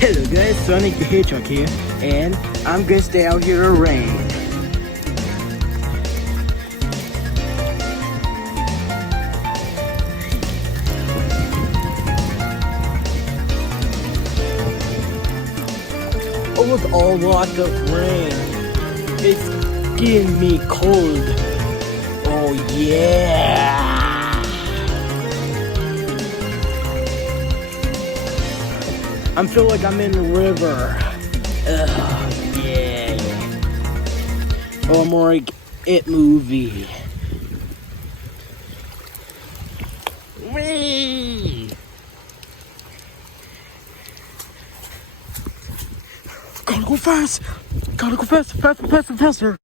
Hello guys, Sonic the Hedgehog here, and I'm gonna stay out here in the rain. Oh, with all lot of rain, it's getting me cold. Oh yeah! I feel like I'm in the river. Ugh, yeah. Or more like It movie. Whee! Gotta go fast! Gotta go fast, faster, faster, faster!